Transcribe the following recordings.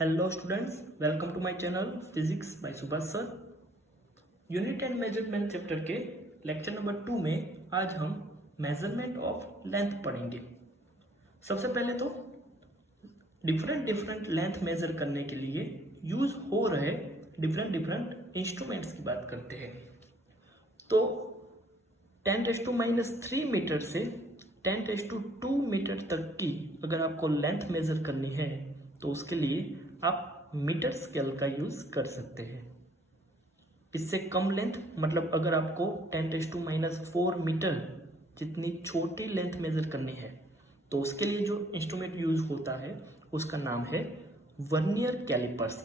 Hello students, welcome to my channel physics by Subhash sir. Unit and measurement chapter के lecture number 2 में आज हम measurement of length पढ़ेंगे। सबसे पहले तो डिफरेंट लेंथ मेजर करने के लिए यूज हो रहे डिफरेंट इंस्ट्रूमेंट्स की बात करते हैं। तो 10⁻³ मीटर से 10⁻² मीटर तक की अगर आपको लेंथ मेजर करनी है तो उसके लिए आप मीटर स्केल का यूज कर सकते हैं। इससे कम लेंथ मतलब अगर आपको 10⁻⁴ मीटर जितनी छोटी लेंथ मेजर करनी है तो उसके लिए जो इंस्ट्रूमेंट यूज होता है उसका नाम है वर्नियर कैलिपर्स।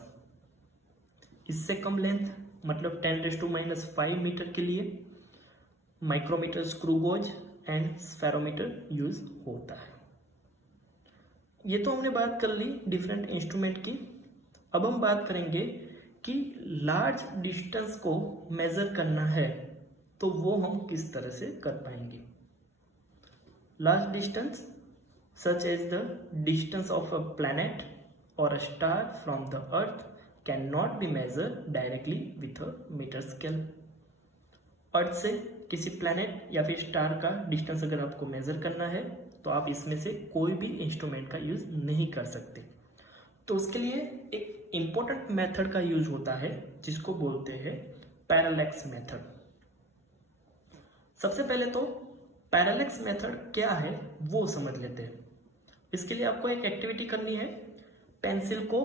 इससे कम लेंथ मतलब 10⁻⁵ मीटर के लिए micrometre, screw gauge and spherometer use होता है। ये तो हमने बात कर ली डिफरेंट इंस्ट्रूमेंट की। अब हम बात करेंगे कि लार्ज डिस्टेंस को मेजर करना है तो वो हम किस तरह से कर पाएंगे। Large distance such as the distance of a planet or a star from the earth can not be measure directly with a meter scale. Earth से किसी प्लैनेट या फिर स्टार का डिस्टेंस अगर आपको मेजर करना है तो आप इसमें से कोई भी इंस्ट्रूमेंट का यूज नहीं कर सकते। तो उसके लिए एक इंपॉर्टेंट मेथड का यूज होता है जिसको बोलते हैं पैरालैक्स मेथड। सबसे पहले तो पैरालैक्स मेथड क्या है वो समझ लेते हैं। इसके लिए आपको एक एक्टिविटी करनी है। पेंसिल को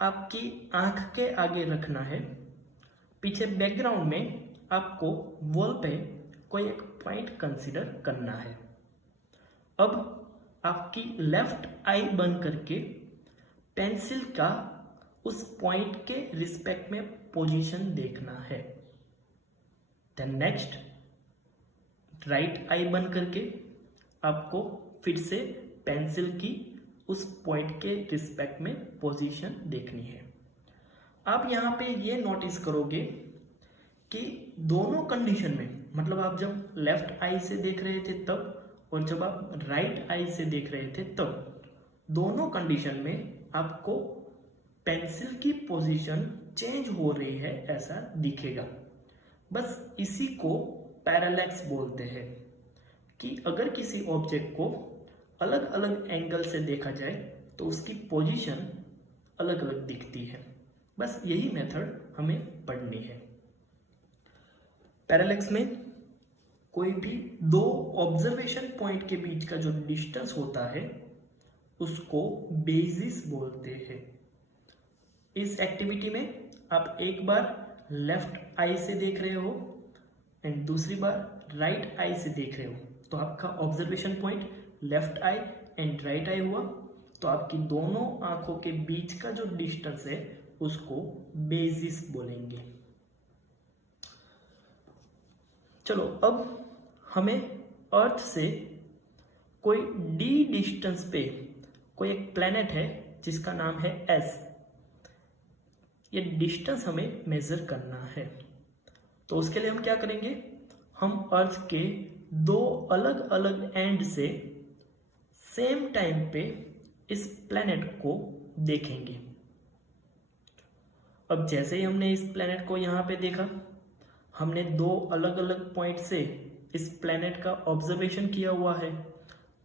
आपकी आंख के आगे रखना है। पीछे बैकग्राउंड में आपको वॉल पे कोई एक पॉइंट कंसीडर करना है। अब आपकी लेफ्ट आई बंद करके पेंसिल का उस पॉइंट के रिस्पेक्ट में पोजीशन देखना है। देन नेक्स्ट राइट आई बंद करके आपको फिर से पेंसिल की उस पॉइंट के रिस्पेक्ट में पोजीशन देखनी है। आप यहाँ पे ये नोटिस करोगे कि दोनों कंडीशन में मतलब आप जब लेफ्ट आई से देख रहे थे तब और जब आप राइट आई से देख रहे थे तब दोनों कंडीशन में आपको पेंसिल की पोजीशन चेंज हो रही है ऐसा दिखेगा। बस इसी को पैरालैक्स बोलते हैं कि अगर किसी ऑब्जेक्ट को अलग अलग एंगल से देखा जाए तो उसकी पोजीशन अलग अलग दिखती है। बस यही मेथड हमें पढ़नी है। पैरालैक्स में कोई भी दो ऑब्जर्वेशन पॉइंट के बीच का जो डिस्टेंस होता है उसको बेसिस बोलते हैं। इस एक्टिविटी में आप एक बार लेफ्ट आई से देख रहे हो एंड दूसरी बार राइट आई से देख रहे हो तो आपका observation point left I and right I हुआ। तो आपकी दोनों आंखों के बीच का जो डिस्टेंस है उसको बेसिस बोलेंगे। चलो अब हमें अर्थ से कोई डी डिस्टेंस पे कोई एक प्लैनेट है जिसका नाम है एस। ये डिस्टेंस हमें मेजर करना है। तो उसके लिए हम क्या करेंगे, हम अर्थ के दो अलग अलग एंड से सेम टाइम पे इस प्लैनेट को देखेंगे। अब जैसे ही हमने इस प्लैनेट को यहाँ पे देखा, हमने दो अलग अलग पॉइंट से इस प्लैनेट का ऑब्जर्वेशन किया हुआ है।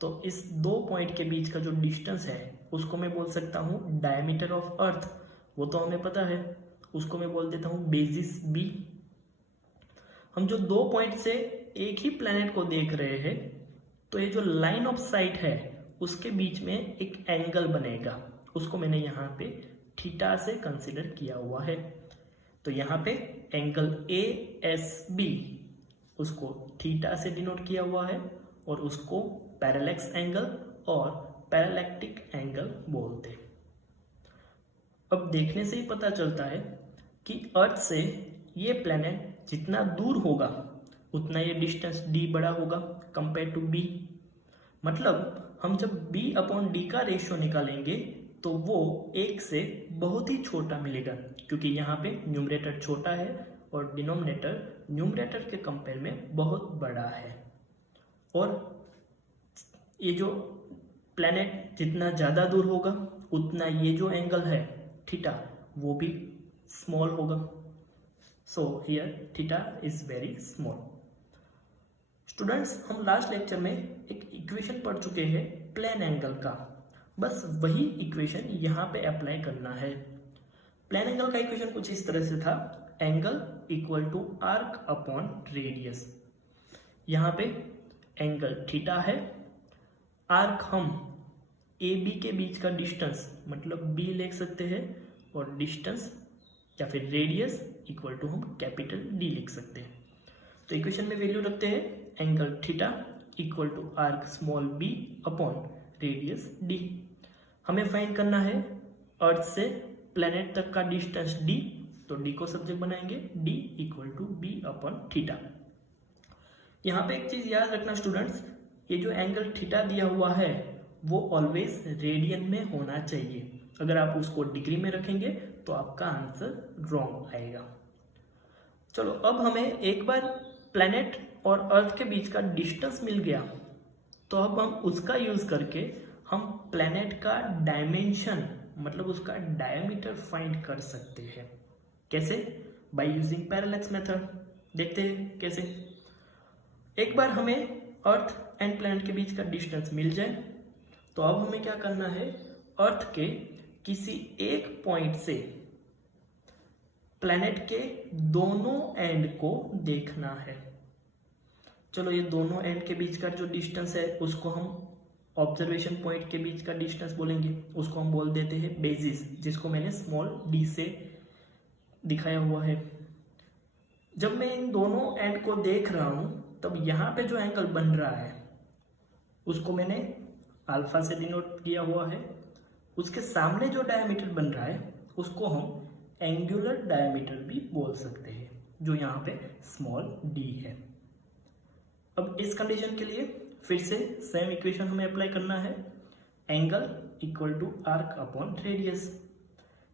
तो इस दो पॉइंट के बीच का जो डिस्टेंस है उसको मैं बोल सकता हूँ डायमीटर ऑफ अर्थ। वो तो हमें पता है, उसको मैं बोल देता हूँ बेसिस बी। हम जो दो पॉइंट से एक ही प्लैनेट को देख रहे हैं तो ये जो लाइन ऑफ साइट है उसके बीच में एक एंगल बनेगा। उसको मैंने यहाँ पे थीटा से कंसिडर किया हुआ है। तो यहाँ पे एंगल ए एस बी उसको थीटा से डिनोट किया हुआ है और उसको पैरालैक्स एंगल और पैरालैक्टिक एंगल बोलते हैं। अब देखने से ही पता चलता है कि अर्थ से ये प्लैनेट जितना दूर होगा उतना ये डिस्टेंस डी बड़ा होगा कंपेयर टू बी। मतलब हम जब बी अपॉन डी का रेशियो निकालेंगे तो वो एक से बहुत ही छोटा मिलेगा क्योंकि यहाँ पे न्यूमरेटर छोटा है और डिनोमिनेटर न्यूमरेटर के कंपेयर में बहुत बड़ा है। और ये जो प्लैनेट जितना ज़्यादा दूर होगा उतना ये जो एंगल है थीटा वो भी स्मॉल होगा। So here theta is very small. Students, हम लास्ट लेक्चर में एक इक्वेशन पढ़ चुके हैं प्लेन एंगल का, बस वही इक्वेशन यहाँ पे अप्लाई करना है। प्लेन एंगल का इक्वेशन कुछ इस तरह से था, angle equal to arc upon radius. यहाँ पे एंगल थीटा है, आर्क हम ए बी के बीच का डिस्टेंस मतलब बी लिख सकते हैं, और डिस्टेंस या फिर रेडियस इक्वल टू हम कैपिटल डी लिख सकते हैं। तो इक्वेशन में वैल्यू रखते हैं angle theta equal to arc small B upon radius D. हमें फाइंड करना है अर्थ से प्लेनेट तक का डिस्टेंस डी, तो डी को सब्जेक्ट बनाएंगे, D equal to B upon theta. यहाँ पे एक चीज याद रखना स्टूडेंट्स, ये जो एंगल थीटा दिया हुआ है वो ऑलवेज रेडियन में होना चाहिए। अगर आप उसको डिग्री में रखेंगे तो आपका आंसर रॉन्ग आएगा। चलो, अब हमें एक बार प्लैनेट और अर्थ के बीच का डिस्टेंस मिल गया, तो अब हम उसका यूज करके हम प्लैनेट का डायमेंशन मतलब उसका डायमीटर फाइंड कर सकते हैं। कैसे? By using parallax method. देखते हैं कैसे। एक बार हमें अर्थ एंड प्लैनेट के बीच का डिस्टेंस मिल जाए, तो अब हमें क्या करना है, अर्थ के किसी एक पॉइंट से प्लैनेट के दोनों एंड को देखना है। चलो, ये दोनों एंड के बीच का जो डिस्टेंस है उसको हम ऑब्जर्वेशन पॉइंट के बीच का डिस्टेंस बोलेंगे, उसको हम बोल देते हैं बेसिस, जिसको मैंने स्मॉल डी से दिखाया हुआ है। जब मैं इन दोनों एंड को देख रहा हूं तब यहाँ पे जो एंगल बन रहा है उसको मैंने अल्फा से डिनोट किया हुआ है। उसके सामने जो डायमीटर बन रहा है उसको हम एंगुलर डायमीटर भी बोल सकते हैं, जो यहाँ पे स्मॉल डी है। अब इस कंडीशन के लिए फिर से सेम इक्वेशन हमें अप्लाई करना है, angle equal to arc upon radius.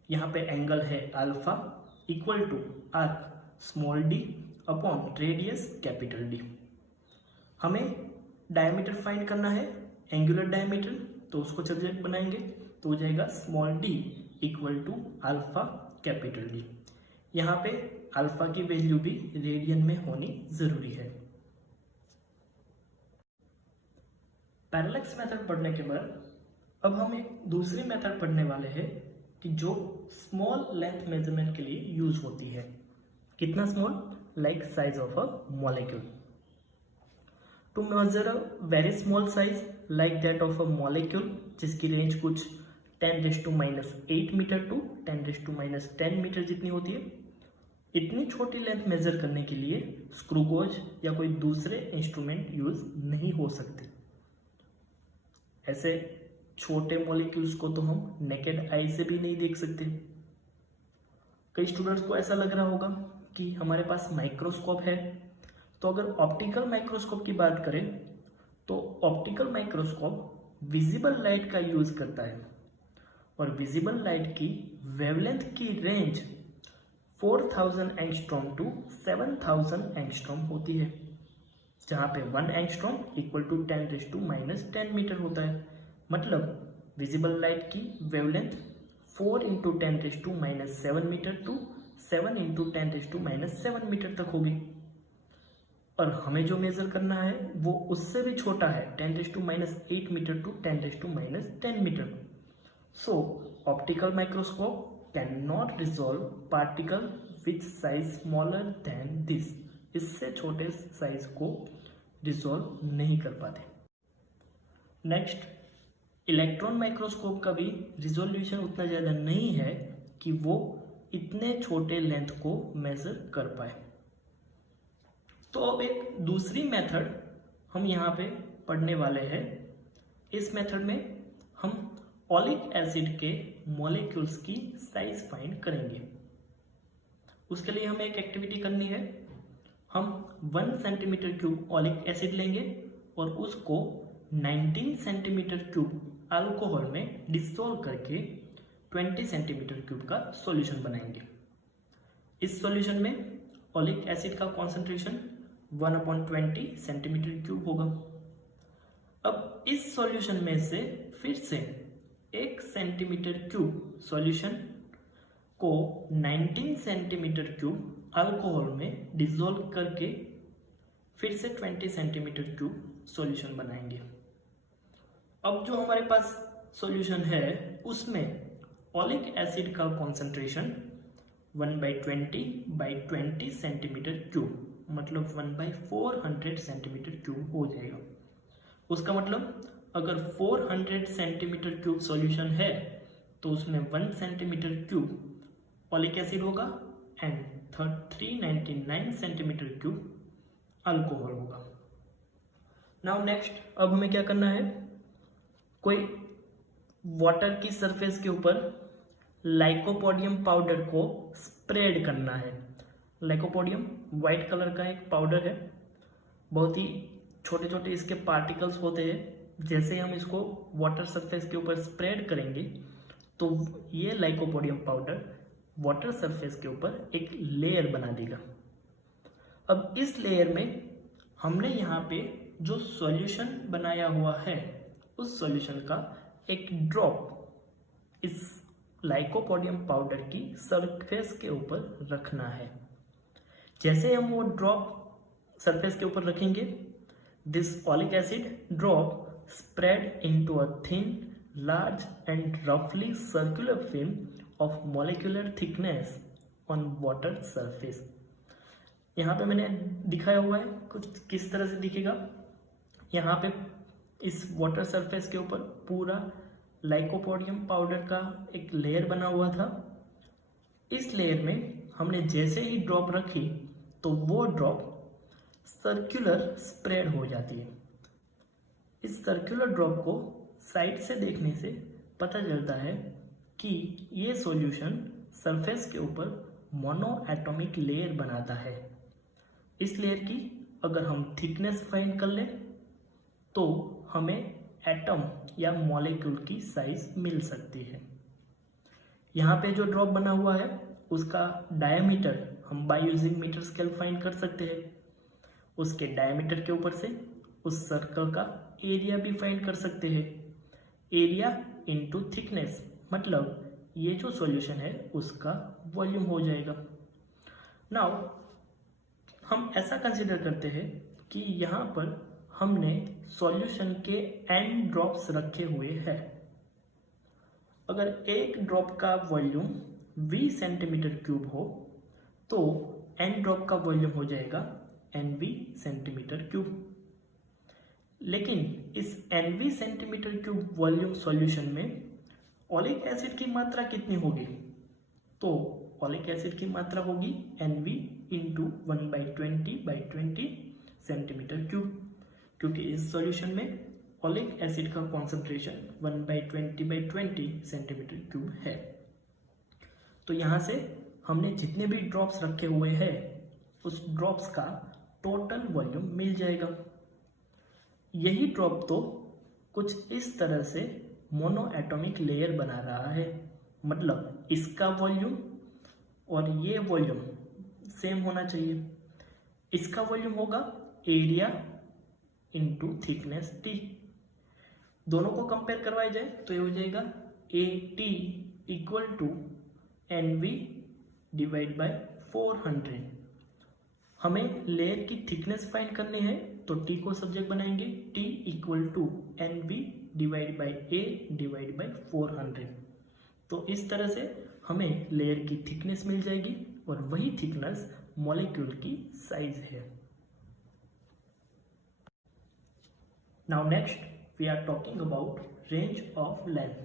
यहाँ पे एंगल है alpha equal to arc small D upon radius capital D. हमें डायमीटर फाइंड करना है, एंगुलर डायमीटर, तो उसको सब्जेक्ट बनाएंगे, तो हो जाएगा small D equal to alpha capital D. यहाँ पे अल्फा की वैल्यू भी रेडियन में होनी जरूरी है। पैरेलैक्स मेथड पढ़ने के बाद अब हम एक दूसरी मेथड पढ़ने वाले हैं कि जो स्मॉल लेंथ मेजरमेंट के लिए यूज होती है। कितना small? Like size of a molecule. To measure a very small size like that of a molecule, जिसकी रेंज कुछ 10⁻⁸ मीटर टू 10⁻10 मीटर जितनी होती है, इतनी छोटी लेंथ मेजर करने के लिए स्क्रू गेज या कोई दूसरे इंस्ट्रूमेंट यूज नहीं हो सकते। ऐसे छोटे मॉलिक्यूल्स को तो हम नेकेड आई से भी नहीं देख सकते। कई स्टूडेंट्स को ऐसा लग रहा होगा कि हमारे पास माइक्रोस्कोप है, तो अगर ऑप्टिकल माइक्रोस्कोप की बात करें तो ऑप्टिकल माइक्रोस्कोप विजिबल लाइट का यूज करता है, और विजिबल लाइट की वेवलेंथ की रेंज 4000 एंगस्ट्रॉम टू 7000 एंगस्ट्रॉम होती है, जहां पे 1 एंगस्ट्रॉम इक्वल टू 10⁻10 मीटर होता है। मतलब विजिबल लाइट की वेवलेंथ 4 × 10⁻7 मीटर टू 7 × 10⁻7 मीटर तक होगी, और हमें जो मेजर करना है वो उससे भी छोटा है, 10⁻8 metre to 10⁻10 metre. So, optical microscope cannot resolve particle with size smaller than this. इससे छोटे साइज को रिजोल्व नहीं कर पाते। नेक्स्ट, इलेक्ट्रॉन माइक्रोस्कोप का भी रिजोल्यूशन उतना ज़्यादा नहीं है कि वो इतने छोटे लेंथ को मेजर कर पाए। तो अब एक दूसरी मेथड हम यहाँ पे पढ़ने वाले हैं। इस मेथड में हम ओलिक एसिड के मॉलिक्यूल्स की साइज फाइंड करेंगे। उसके लिए हमें एक एक्टिविटी करनी है। हम 1 सेंटीमीटर क्यूब ओलिक एसिड लेंगे और उसको 19 सेंटीमीटर क्यूब अल्कोहल में डिसॉल्व करके 20 सेंटीमीटर क्यूब का सॉल्यूशन बनाएंगे। इस सॉल्यूशन में ओलिक एसिड का कॉन्सेंट्रेशन 1/20 सेंटीमीटर क्यूब होगा। अब इस सॉल्यूशन में से फिर से 1 सेंटीमीटर क्यूब सॉल्यूशन को 19 सेंटीमीटर क्यूब अल्कोहल में डिसॉल्व करके फिर से 20 सेंटीमीटर क्यूब सॉल्यूशन बनाएंगे। अब जो हमारे पास सॉल्यूशन है उसमें ओलिक एसिड का कॉन्सेंट्रेशन 1/20/20 सेंटीमीटर क्यूब मतलब 1/400 सेंटीमीटर क्यूब हो जाएगा। उसका मतलब अगर 400 सेंटीमीटर क्यूब सॉल्यूशन है तो उसमें 1 सेंटीमीटर क्यूब ओलिक एसिड होगा एंड 399 सेंटीमीटर क्यूब अल्कोहल होगा। नाउ नेक्स्ट, अब हमें क्या करना है, कोई वाटर की सरफेस के ऊपर लाइकोपोडियम पाउडर को स्प्रेड करना है। लाइकोपोडियम वाइट कलर का एक पाउडर है, बहुत ही छोटे छोटे इसके पार्टिकल्स होते हैं। जैसे हम इसको वाटर सरफेस के ऊपर स्प्रेड करेंगे तो ये लाइकोपोडियम पाउडर वाटर सरफेस के ऊपर एक लेयर बना देगा। अब इस लेयर में हमने यहाँ पे जो सॉल्यूशन बनाया हुआ है उस सॉल्यूशन का एक ड्रॉप इस लाइकोपोडियम पाउडर की सरफेस के ऊपर रखना है। जैसे हम वो ड्रॉप सरफेस के ऊपर रखेंगे, this oleic acid drop spread into a thin large and रफली circular film of molecular thickness on water surface. यहाँ पे मैंने दिखाया हुआ है कुछ किस तरह से दिखेगा। यहाँ पे इस वाटर सरफेस के ऊपर पूरा लाइकोपोडियम पाउडर का एक लेयर बना हुआ था। इस लेयर में हमने जैसे ही ड्रॉप रखी तो वो ड्रॉप सर्कुलर स्प्रेड हो जाती है। इस सर्कुलर ड्रॉप को साइड से देखने से पता चलता है कि ये सॉल्यूशन सरफेस के ऊपर मोनो एटॉमिक लेयर बनाता है। इस लेयर की अगर हम थिकनेस फाइंड कर लें तो हमें एटम या मॉलिक्यूल की साइज मिल सकती है। यहाँ पे जो ड्रॉप बना हुआ है उसका डायमीटर हम by using metre scale find कर सकते हैं। उसके डायमीटर के ऊपर से उस सर्कल का एरिया भी फाइंड कर सकते हैं। एरिया इनटू थिकनेस मतलब ये जो सॉल्यूशन है उसका वॉल्यूम हो जाएगा। नाउ हम ऐसा कंसीडर करते हैं कि यहाँ पर हमने सॉल्यूशन के एन ड्रॉप्स रखे हुए हैं। अगर एक ड्रॉप का वॉल्यूम V सेंटीमीटर क्यूब हो तो एन ड्रॉप का वॉल्यूम हो जाएगा NV सेंटीमीटर क्यूब। लेकिन इस NV centimetre cube volume solution में ओलिक एसिड की मात्रा कितनी होगी? तो ओलिक एसिड की मात्रा होगी NV इंटू 1/20/20 सेंटीमीटर क्यूब, क्योंकि इस सॉल्यूशन में ओलिक एसिड का कॉन्सेंट्रेशन 1/20/20 सेंटीमीटर क्यूब है। तो यहाँ से हमने जितने भी ड्रॉप्स रखे हुए हैं उस ड्रॉप्स का टोटल वॉल्यूम मिल जाएगा। यही ड्रॉप तो कुछ इस तरह से मोनो एटॉमिक लेयर बना रहा है, मतलब इसका वॉल्यूम और ये वॉल्यूम सेम होना चाहिए। इसका वॉल्यूम होगा एरिया इंटू थिकनेस T। दोनों को कंपेयर करवाया जाए तो ये हो जाएगा AT equal to NV divide by 400। हमें लेयर की थिकनेस फाइंड करनी है तो T को सब्जेक्ट बनाएंगे, T equal to NV divide by A divide by 400। तो इस तरह से हमें लेयर की थिकनेस मिल जाएगी और वही थिकनेस मॉलिक्यूल की साइज है। Now next we are talking about range of length.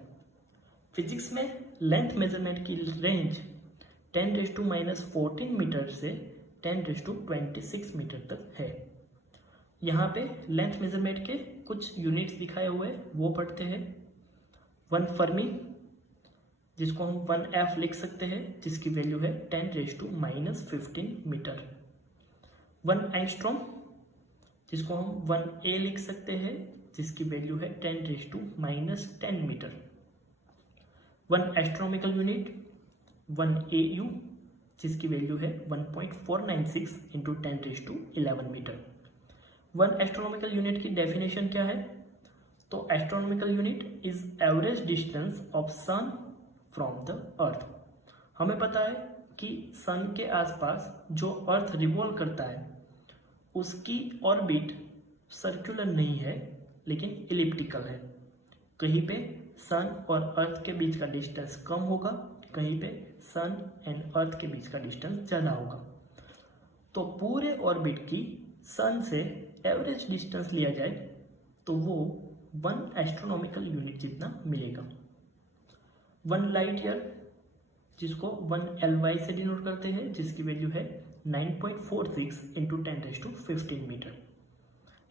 Physics में लेंथ मेजरमेंट की रेंज 10⁻14 मीटर से 10⁻26 मीटर तक है। यहाँ पे लेंथ मेजरमेंट के कुछ यूनिट्स दिखाए हुए वो पढ़ते हैं। 1 फर्मी जिसको हम 1F लिख सकते हैं जिसकी वैल्यू है 10⁻−15 मीटर। 1 एंगस्ट्रॉम जिसको हम 1A लिख सकते हैं जिसकी वैल्यू है 10⁻10 मीटर। 1 एस्ट्रोनॉमिकल यूनिट 1 AU जिसकी वैल्यू है 1.496 इंटू 10⁻11 मीटर। 1 एस्ट्रोनॉमिकल यूनिट की डेफिनेशन क्या है? तो astronomical unit is average distance of sun from the earth. हमें पता है कि सन के आसपास जो अर्थ रिवॉल्व करता है उसकी ऑर्बिट सर्कुलर नहीं है लेकिन इलिप्टिकल है। कहीं पे सन और अर्थ के बीच का डिस्टेंस कम होगा, कहीं पे सन एंड अर्थ के बीच का डिस्टेंस ज़्यादा होगा। तो पूरे ऑर्बिट की सन से एवरेज डिस्टेंस लिया जाए तो वो 1 एस्ट्रोनॉमिकल यूनिट जितना मिलेगा। 1 लाइट ईयर जिसको 1 LY से डिनोट करते हैं, जिसकी वैल्यू है 9.46 × 10⁻15 मीटर।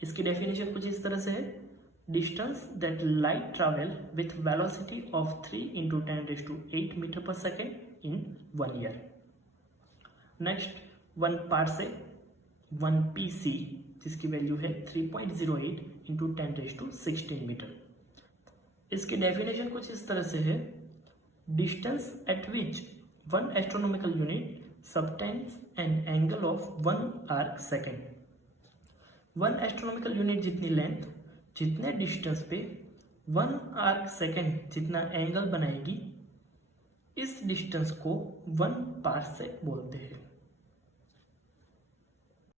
इसकी डेफिनेशन कुछ इस तरह से है, distance that light travel with velocity of 3 × 10⁸ meter per second in 1 year. Next 1 parsec 1 PC जिसकी वैल्यू है 3.08 × 10⁻16 मीटर। इसकी डेफिनेशन कुछ इस तरह से है, distance eight which 1 astronomical unit subtends an angle of 1 arc second. 1 astronomical unit जितनी length जितने डिस्टेंस पे 1 आर्क सेकेंड जितना एंगल बनाएगी, इस डिस्टेंस को 1 पार्सेक बोलते हैं।